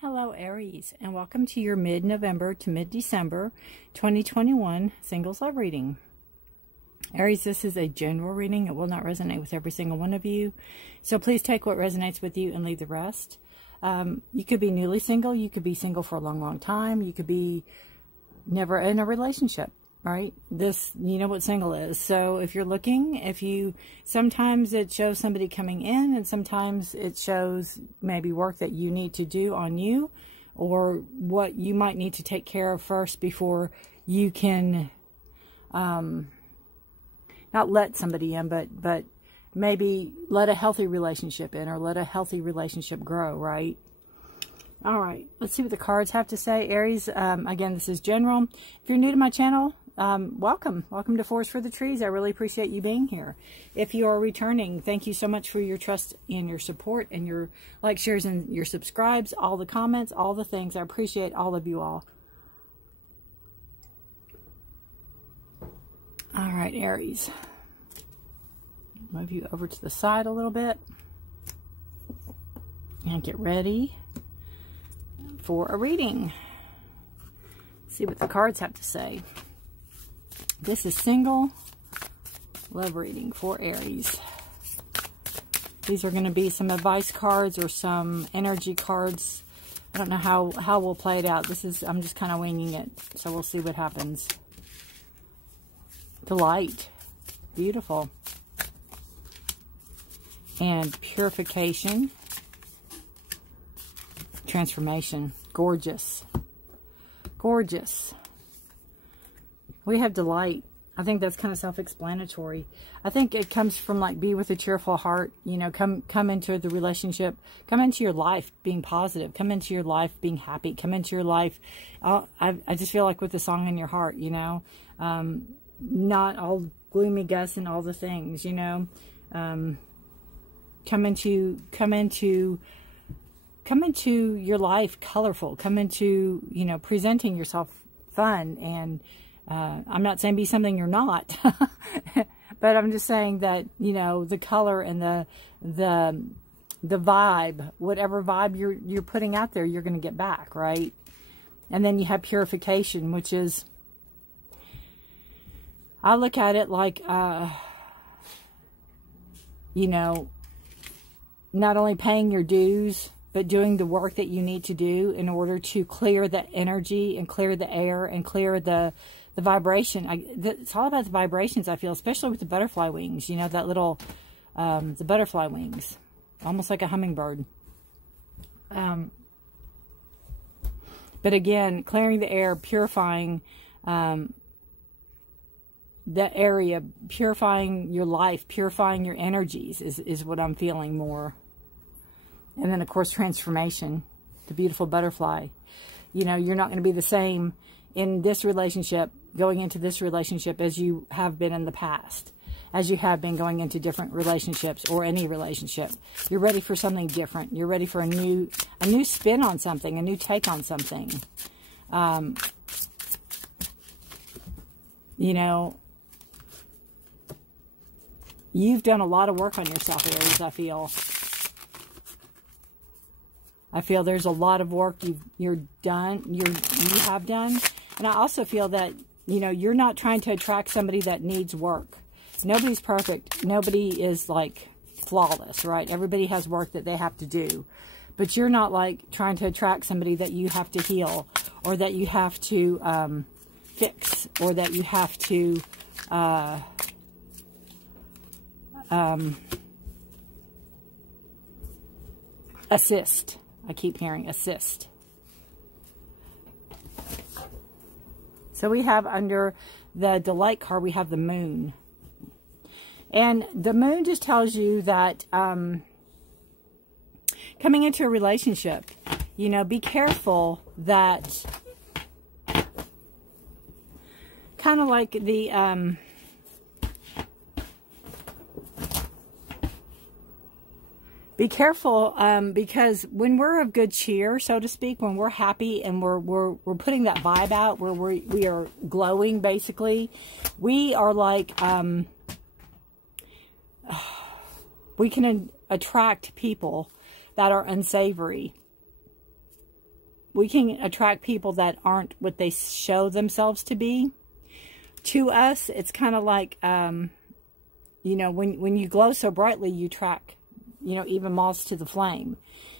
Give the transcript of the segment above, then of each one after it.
Hello Aries, and welcome to your mid-November to mid-December 2021 singles love reading. Aries, this is a general reading. It will not resonate with every single one of you, so please take what resonates with you and leave the rest. You could be newly single, you could be single for a long time, you could be never in a relationship, right? You know what single is. So if you're looking, sometimes it shows somebody coming in, and sometimes it shows maybe work that you need to do on you, or what you might need to take care of first before you can, not let somebody in, but maybe let a healthy relationship in, or let a healthy relationship grow, right? All right, let's see what the cards have to say, Aries. Again, this is general. If you're new to my channel, welcome to Forest for the Trees. I really appreciate you being here. If you are returning, thank you so much for your trust and your support and your likes, shares, and your subscribes, all the comments, all the things. I appreciate all of you all. All right, Aries. Move you over to the side a little bit and get ready for a reading. See what the cards have to say. This is single love reading for Aries. These are going to be some advice cards or some energy cards. I don't know how we'll play it out. I'm just kind of winging it, so we'll see what happens. Delight. Beautiful. And purification. Transformation. Gorgeous. Gorgeous. We have delight. I think that's kind of self-explanatory. I think it comes from like, be with a cheerful heart. You know, come into the relationship. Come into your life being positive. Come into your life being happy. Come into your life. I just feel like with the song in your heart, you know. Not all gloomy Gus and all the things, you know. Come into your life colorful. Come into, you know, presenting yourself fun. And I'm not saying be something you're not, but I'm just saying that, you know, the color and the vibe, whatever vibe you're putting out there, you're going to get back, right? And then you have purification, which is, I look at it like, you know, not only paying your dues, but doing the work that you need to do in order to clear the energy and clear the air and clear the vibration. It's all about the vibrations, I feel, especially with the butterfly wings. You know, that little, the butterfly wings, almost like a hummingbird. But again, clearing the air, purifying that area, purifying your life, purifying your energies is what I'm feeling more. And then, of course, transformation, the beautiful butterfly. You know, you're not going to be the same in this relationship, going into this relationship, as you have been in the past, as you have been going into different relationships or any relationship. You're ready for something different. You're ready for a new spin on something, a new take on something. You know, you've done a lot of work on yourself, Aries, I feel. I feel there's a lot of work you have done. And I also feel that, you know, you're not trying to attract somebody that needs work. Nobody's perfect. Nobody is like flawless, right? Everybody has work that they have to do. But you're not like trying to attract somebody that you have to heal, or that you have to fix, or that you have to assist. I keep hearing assist. So we have, under the delight card, we have the moon. And the moon just tells you that coming into a relationship, you know, be careful that, kind of like the be careful, because when we're of good cheer, so to speak, when we're happy and we're putting that vibe out, where we are glowing, basically, we are like, we can attract people that are unsavory. we can attract people that aren't what they show themselves to be. To us, it's kind of like, you know, when you glow so brightly, you attract, you know, even moths to the flame.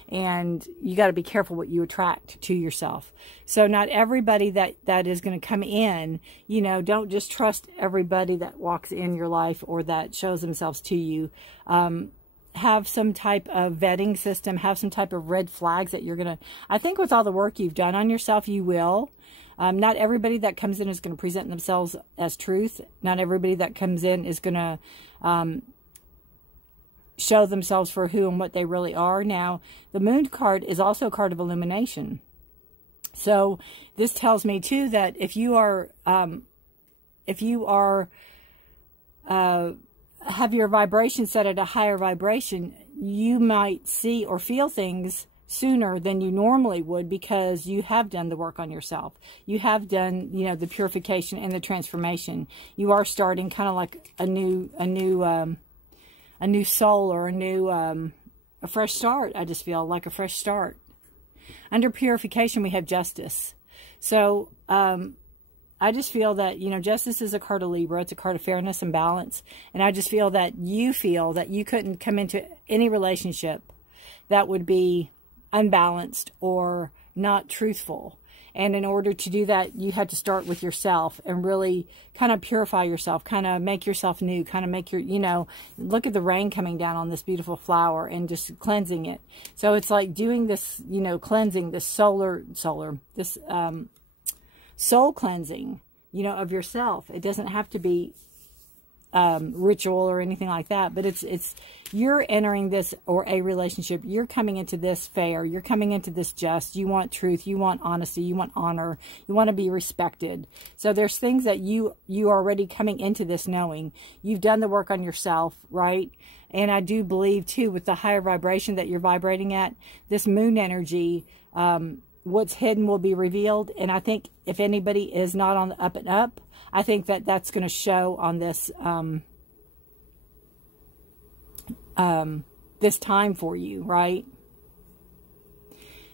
And you got to be careful what you attract to yourself. So not everybody that is going to come in, you know, don't just trust everybody that walks in your life or that shows themselves to you. Have some type of vetting system, have some type of red flags that you're going to, I think with all the work you've done on yourself, you will. Not everybody that comes in is going to present themselves as truth. Not everybody that comes in is going to show themselves for who and what they really are. Now, the Moon card is also a card of illumination. So this tells me too that if you are have your vibration set at a higher vibration, you might see or feel things sooner than you normally would, because you have done the work on yourself. You have done, you know, the purification and the transformation. You are starting kind of like a new soul, or a fresh start. I just feel like a fresh start. Under purification, we have justice. So, I just feel that, you know, justice is a card of Libra. It's a card of fairness and balance. And I just feel that you couldn't come into any relationship that would be unbalanced or not truthful. And in order to do that, you had to start with yourself and really kind of purify yourself, kind of make yourself new, kind of make your, you know, look at the rain coming down on this beautiful flower and just cleansing it. So it's like doing this, you know, cleansing, this this soul cleansing, you know, of yourself. It doesn't have to be ritual or anything like that, but it's you're entering this, or a relationship, you're coming into this fair, you're coming into this just, you want truth, you want honesty, you want honor, you want to be respected. So there's things that you are already coming into this knowing. You've done the work on yourself, right? And I do believe too, with the higher vibration that you're vibrating at, this moon energy, what's hidden will be revealed. And I think if anybody is not on the up and up, I think that that's going to show on this this time for you, right?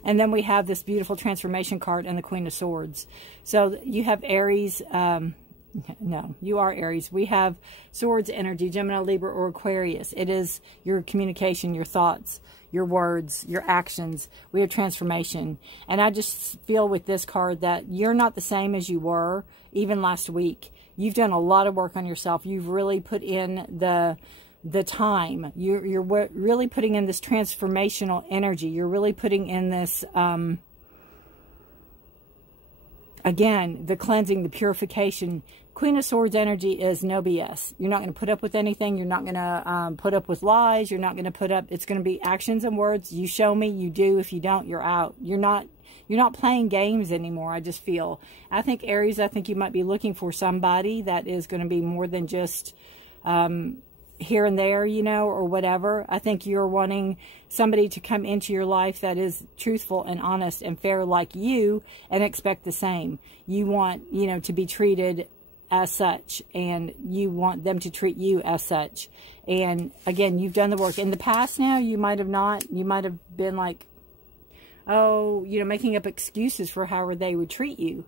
And then we have this beautiful transformation card and the Queen of Swords. So you have Aries. No, you are Aries. We have Swords energy, Gemini, Libra, or Aquarius. It is your communication, your thoughts, your words, your actions. We have transformation. And I just feel with this card that you're not the same as you were even last week. You've done a lot of work on yourself. You've really put in the time. You're really putting in this transformational energy. You're really putting in this, again, the cleansing, the purification. Queen of Swords energy is no BS. You're not going to put up with anything. You're not going to put up with lies. You're not going to put up, it's going to be actions and words. You show me, you do. If you don't, you're out. You're not playing games anymore, I just feel. I think Aries, I think you might be looking for somebody that is going to be more than just here and there, you know, or whatever. I think you're wanting somebody to come into your life that is truthful and honest and fair like you, and expect the same. You want, you know, to be treated as such, and you want them to treat you as such. And again, you've done the work. In the past now, you might have not. You might have been like, oh, you know, making up excuses for however they would treat you.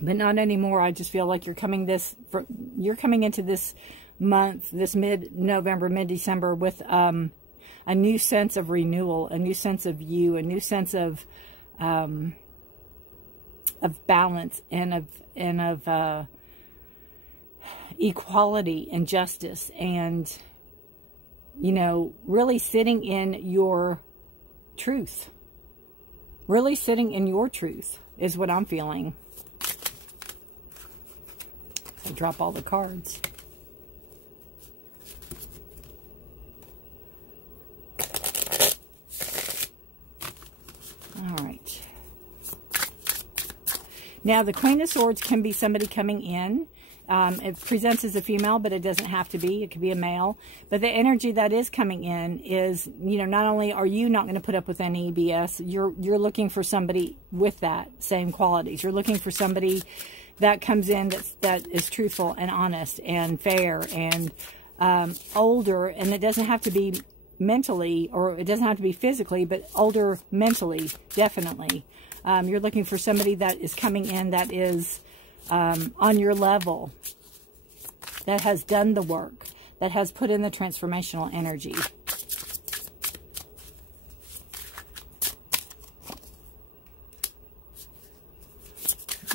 But not anymore. I just feel like you're coming into this month, this mid-November, mid-December, with a new sense of renewal, a new sense of you, a new sense of balance and of equality and justice, and, you know, really sitting in your truth. Really sitting in your truth is what I'm feeling. I drop all the cards. All right. Now, the Queen of Swords can be somebody coming in. It presents as a female, but it doesn't have to be. It could be a male. But the energy that is coming in is, you know, not only are you not going to put up with any BS, you're looking for somebody with that same qualities. You're looking for somebody that comes in that is truthful and honest and fair and older. And it doesn't have to be mentally, or it doesn't have to be physically, but older mentally, definitely. You're looking for somebody that is coming in that is on your level, that has done the work, that has put in the transformational energy.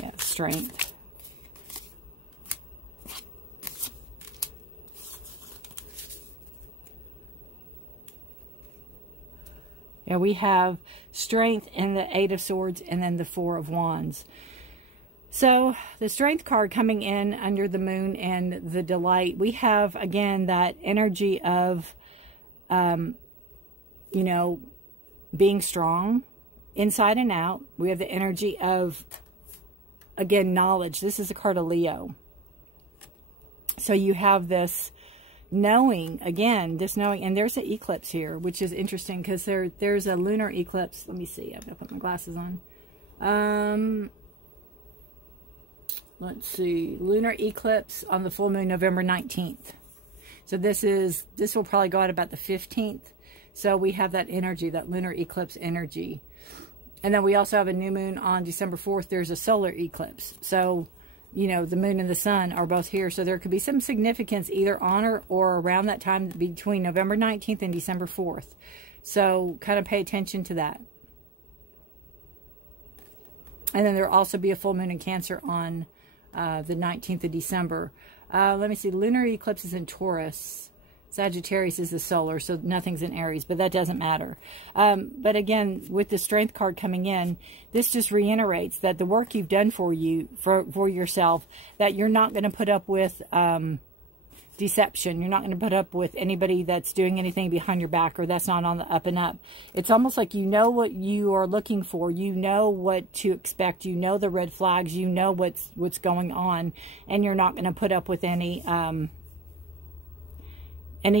Yeah, strength. Yeah, we have strength and the Eight of Swords and then the Four of Wands. So the Strength card coming in under the Moon and the Delight, we have, again, that energy of, you know, being strong inside and out. We have the energy of, again, knowledge. This is a card of Leo. So you have this knowing, again, this knowing, and there's an eclipse here, which is interesting because there's a lunar eclipse. Let me see. I've got to put my glasses on. Let's see. Lunar eclipse on the full moon, November 19th. So this will probably go out about the 15th. So we have that energy, that lunar eclipse energy. And then we also have a new moon on December 4th. There's a solar eclipse. So, you know, the moon and the sun are both here. So there could be some significance either on or around that time between November 19th and December 4th. So kind of pay attention to that. And then there'll also be a full moon in Cancer on the 19th of December. Let me see. Lunar eclipse is in Taurus. Sagittarius is the solar, so nothing's in Aries, but that doesn't matter. But again, with the Strength card coming in, this just reiterates that the work you've done for yourself, that you're not going to put up with deception. You're not going to put up with anybody that's doing anything behind your back, or that's not on the up and up. It's almost like you know what you are looking for. You know what to expect. You know the red flags. You know what's going on, and you're not going to put up with any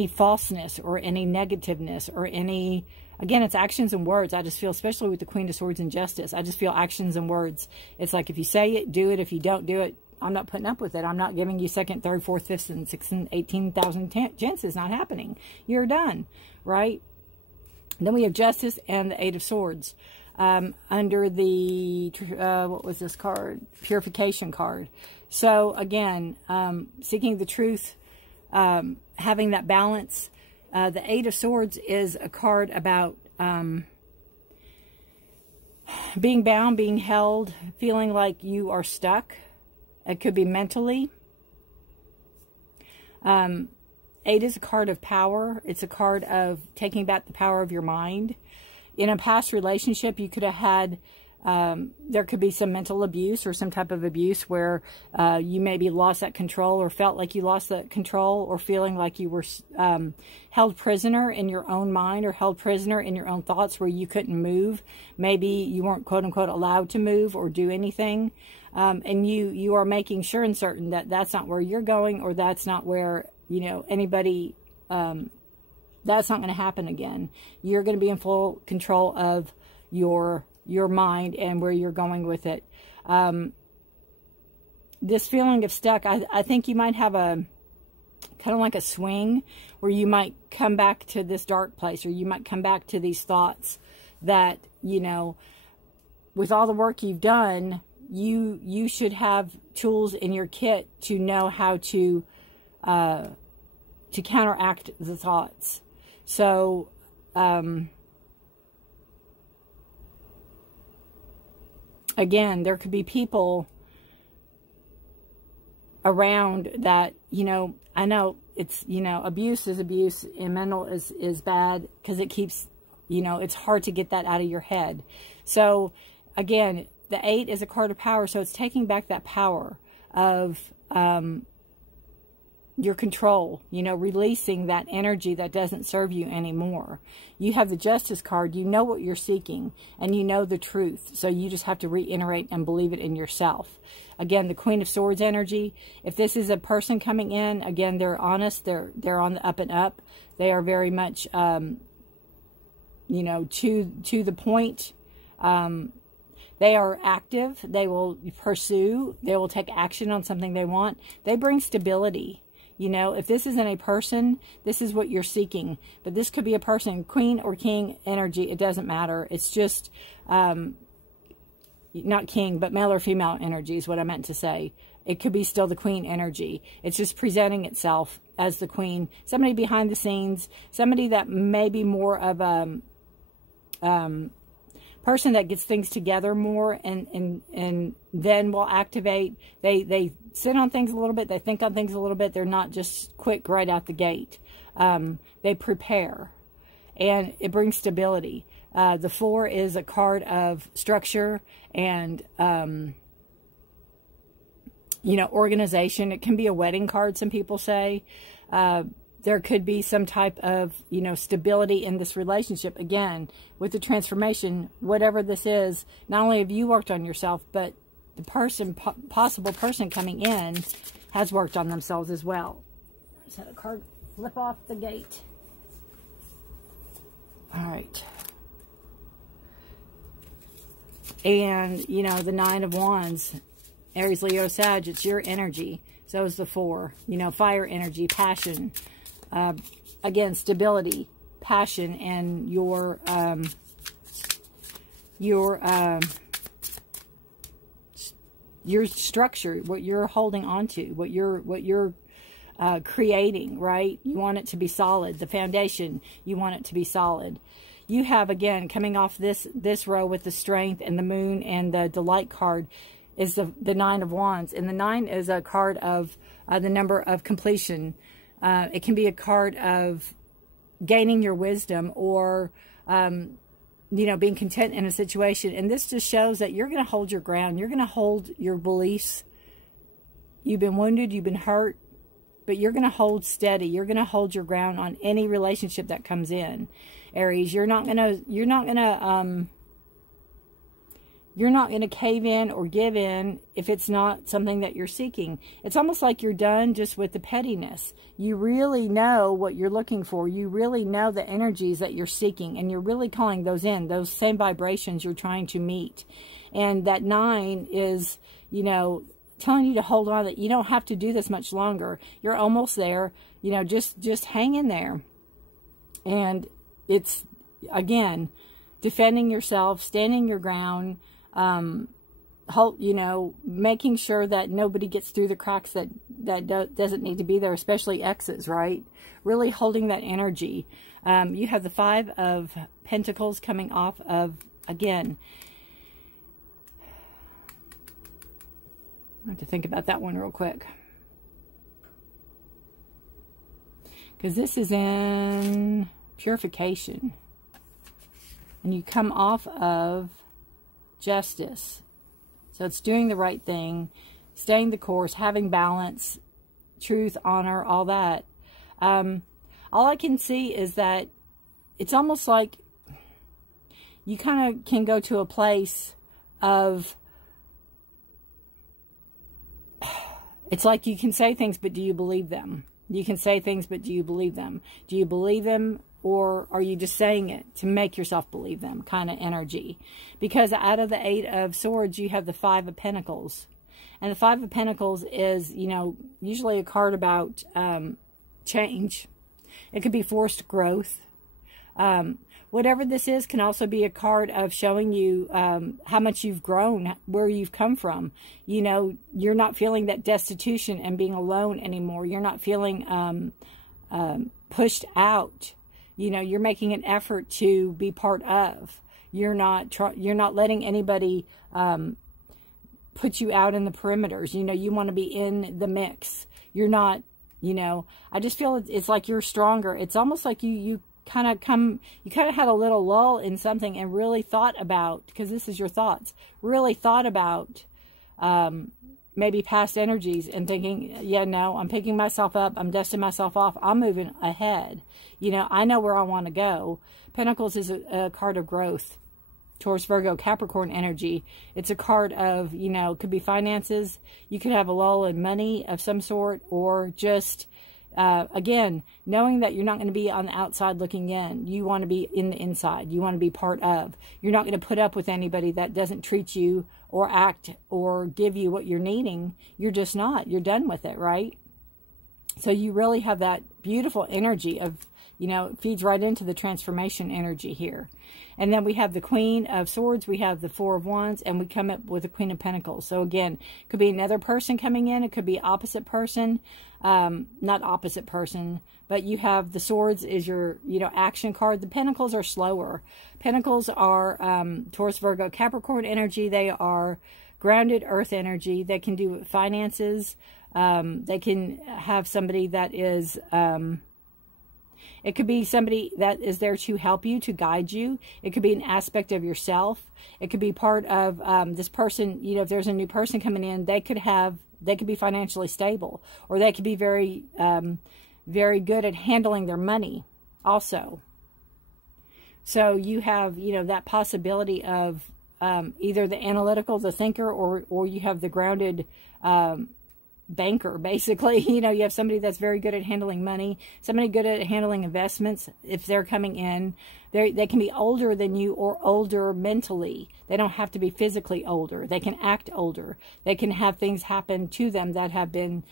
falseness or any negativeness or any, again, it's actions and words. I just feel, especially with the Queen of Swords and Justice, I just feel actions and words. It's like, if you say it, do it. If you don't do it, I'm not putting up with it. I'm not giving you second, third, fourth, fifth, and sixth, and 18,000 chances. Not happening. You're done, right? Then we have Justice and the Eight of Swords. Under the, what was this card? Purification card. So, again, seeking the truth, having that balance. The Eight of Swords is a card about being bound, being held, feeling like you are stuck. It could be mentally. 8 is a card of power. It's a card of taking back the power of your mind. In a past relationship, you could have had, there could be some mental abuse or some type of abuse where you maybe lost that control, or felt like you lost that control, or feeling like you were held prisoner in your own mind, or held prisoner in your own thoughts where you couldn't move. Maybe you weren't, quote unquote, allowed to move or do anything. And you are making sure and certain that that's not where you're going, or that's not where, you know, anybody, that's not going to happen again. You're going to be in full control of your mind and where you're going with it. This feeling of stuck, I think you might have a kind of like a swing where you might come back to this dark place, or you might come back to these thoughts that, you know, with all the work you've done, you should have tools in your kit to know how to counteract the thoughts. So, again, there could be people around that, you know, I know it's, you know, abuse is abuse, and mental is bad because it keeps, you know, it's hard to get that out of your head. So, again, the 8 is a card of power, so it's taking back that power of your control, you know, releasing that energy that doesn't serve you anymore. You have the Justice card. You know what you're seeking, and you know the truth. So you just have to reiterate and believe it in yourself. Again, the Queen of Swords energy. If this is a person coming in, again, they're honest. They're on the up and up. They are very much, you know, to the point. They are active. They will pursue. They will take action on something they want. They bring stability. You know, if this isn't a person, this is what you're seeking. But this could be a person, queen or king energy. It doesn't matter. It's just, not king, but male or female energy is what I meant to say. It could be still the queen energy. It's just presenting itself as the queen. Somebody behind the scenes. Somebody that may be more of a person that gets things together more and then will activate. They sit on things a little bit. They think on things a little bit. They're not just quick right out the gate. They prepare. And it brings stability. The 4 is a card of structure and, you know, organization. It can be a wedding card, some people say. There could be some type of, you know, stability in this relationship. Again, with the transformation, whatever this is, not only have you worked on yourself, but the person, possible person coming in has worked on themselves as well. Just had a card flip off the gate. All right. And, you know, the 9 of Wands, Aries, Leo, Sag, it's your energy. So is the 4. You know, fire energy, passion. Again, stability, passion, and your structure, what you're holding on to, what you're creating, right? You want it to be solid. The foundation, you want it to be solid. You have, again, coming off this row with the strength and the moon and the delight card is the 9 of Wands. And the 9 is a card of the number of completion. It can be a card of gaining your wisdom or, you know, being content in a situation. And this just shows that you're going to hold your ground. You're going to hold your beliefs. You've been wounded. You've been hurt. But you're going to hold steady. You're going to hold your ground on any relationship that comes in. Aries, you're not going to cave in or give in if it's not something that you're seeking. It's almost like you're done just with the pettiness. You really know what you're looking for. You really know the energies that you're seeking, and you're really calling those in, those same vibrations you're trying to meet. And that 9 is, you know, telling you to hold on, that you don't have to do this much longer. You're almost there. You know, just hang in there. And it's, again, defending yourself, standing your ground, you know, making sure that nobody gets through the cracks that doesn't need to be there, especially exes, right? Really holding that energy. You have the 5 of Pentacles coming off of, again, I have to think about that one real quick. Because this is in purification. And you come off of Justice. So it's doing the right thing, staying the course, having balance, truth, honor, all that. All I can see is that it's almost like you kind of can go to a place of, it's like you can say things, but do you believe them? You can say things, but do you believe them? Do you believe them, or are you just saying it to make yourself believe them kind of energy? Because out of the 8 of Swords, you have the 5 of Pentacles. And the 5 of Pentacles is, you know, usually a card about change. It could be forced growth. Whatever this is can also be a card of showing you how much you've grown, where you've come from. You know, you're not feeling that destitution and being alone anymore. You're not feeling pushed out. You know, you're making an effort to be part of. You're not letting anybody put you out in the perimeters. You know, you want to be in the mix. You're not, you know, I just feel it's like you're stronger. It's almost like you kind of had a little lull in something and really thought about, because this is your thoughts, really thought about maybe past energies and thinking, yeah, no, I'm picking myself up. I'm dusting myself off. I'm moving ahead. You know, I know where I want to go. Pentacles is a card of growth. Taurus, Virgo, Capricorn energy. It's a card of, you know, could be finances. You could have a lull in money of some sort, or just, again, knowing that you're not going to be on the outside looking in. You want to be in the inside. You want to be part of. You're not going to put up with anybody that doesn't treat you or act or give you what you're needing. You're just not. You're done with it, right? So you really have that beautiful energy of, you know, it feeds right into the transformation energy here. And then we have the Queen of Swords, we have the Four of Wands, and we come up with the Queen of Pentacles. So again, it could be another person coming in, it could be opposite person, not opposite person, but you have the Swords is your, you know, action card. The Pentacles are slower. Pentacles are Taurus, Virgo, Capricorn energy. They are grounded earth energy. They can do finances. They can have somebody that is... it could be somebody that is there to help you, to guide you. It could be an aspect of yourself. It could be part of this person. You know, if there's a new person coming in, they could be financially stable, or they could be very, very good at handling their money also. So you have, you know, that possibility of either the analytical, the thinker, or you have the grounded banker, basically. You know, you have somebody that's very good at handling money, somebody good at handling investments. If they're coming in, they can be older than you or older mentally. They don't have to be physically older. They can act older. They can have things happen to them that have been,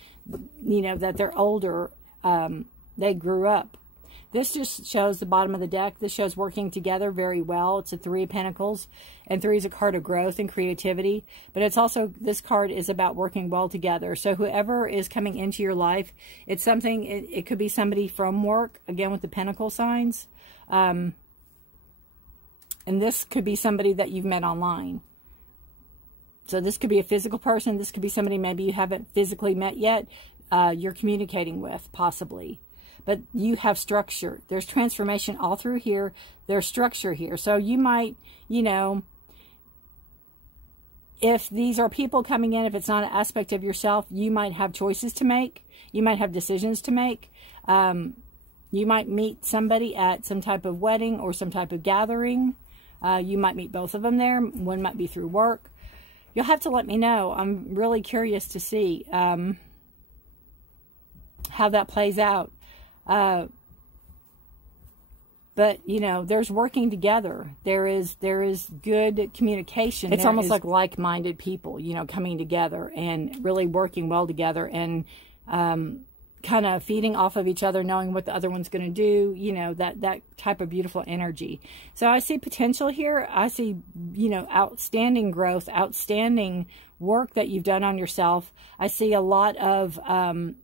you know, that they're older. They grew up. This just shows the bottom of the deck. This shows working together very well. It's a Three of Pentacles, and 3 is a card of growth and creativity. But it's also, this card is about working well together. So whoever is coming into your life, it's something, it could be somebody from work, again with the Pentacle signs. And this could be somebody that you've met online. So this could be a physical person. This could be somebody maybe you haven't physically met yet. You're communicating with, possibly. But you have structure. There's transformation all through here. There's structure here. So you might, you know, if these are people coming in, if it's not an aspect of yourself, you might have choices to make. You might have decisions to make. You might meet somebody at some type of wedding or some type of gathering. You might meet both of them there. One might be through work. You'll have to let me know. I'm really curious to see how that plays out. But, you know, there's working together. There is good communication. It's almost like like-minded people, you know, coming together and really working well together and kind of feeding off of each other, knowing what the other one's going to do, you know, that type of beautiful energy. So I see potential here. I see, you know, outstanding growth, outstanding work that you've done on yourself. I see a lot of,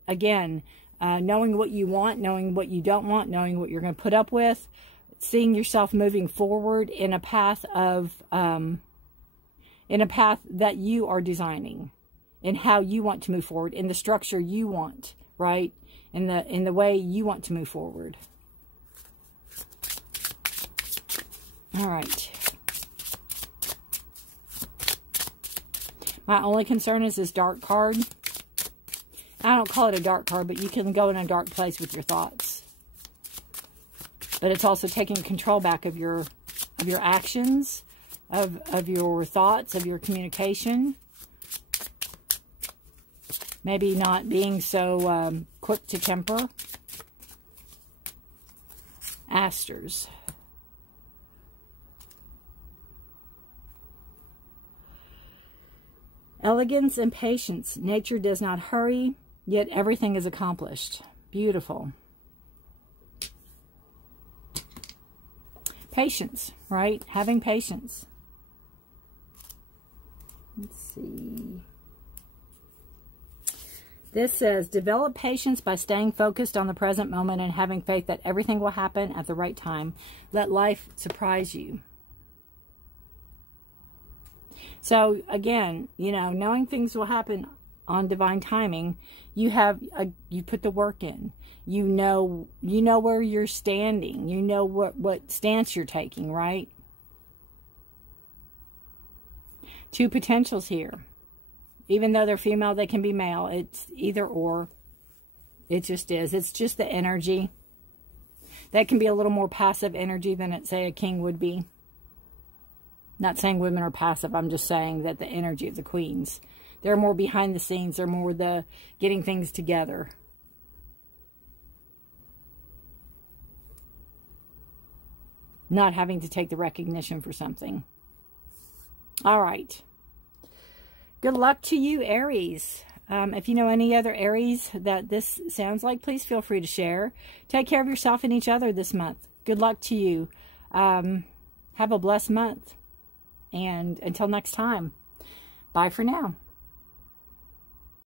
again, knowing what you want, knowing what you don't want, knowing what you're going to put up with, seeing yourself moving forward in a path of, in a path that you are designing, in how you want to move forward, in the structure you want, right? In the way you want to move forward. All right. My only concern is this dark card. I don't call it a dark card, but you can go in a dark place with your thoughts. But it's also taking control back of your actions, of your thoughts, of your communication. Maybe not being so quick to temper. Asters. Elegance and patience. Nature does not hurry, yet everything is accomplished. Beautiful. Patience, right? Having patience. Let's see. This says, develop patience by staying focused on the present moment and having faith that everything will happen at the right time. Let life surprise you. So, again, you know, knowing things will happen on divine timing, you put the work in. You know where you're standing. You know what stance you're taking, right? 2 potentials here. Even though they're female, they can be male. It's either or. It just is. It's just the energy. That can be a little more passive energy than, say, a king would be. Not saying women are passive. I'm just saying that the energy of the queens. They're more behind the scenes. They're more the getting things together. Not having to take the recognition for something. All right. Good luck to you, Aries. If you know any other Aries that this sounds like, please feel free to share. Take care of yourself and each other this month. Good luck to you. Have a blessed month. And until next time, bye for now.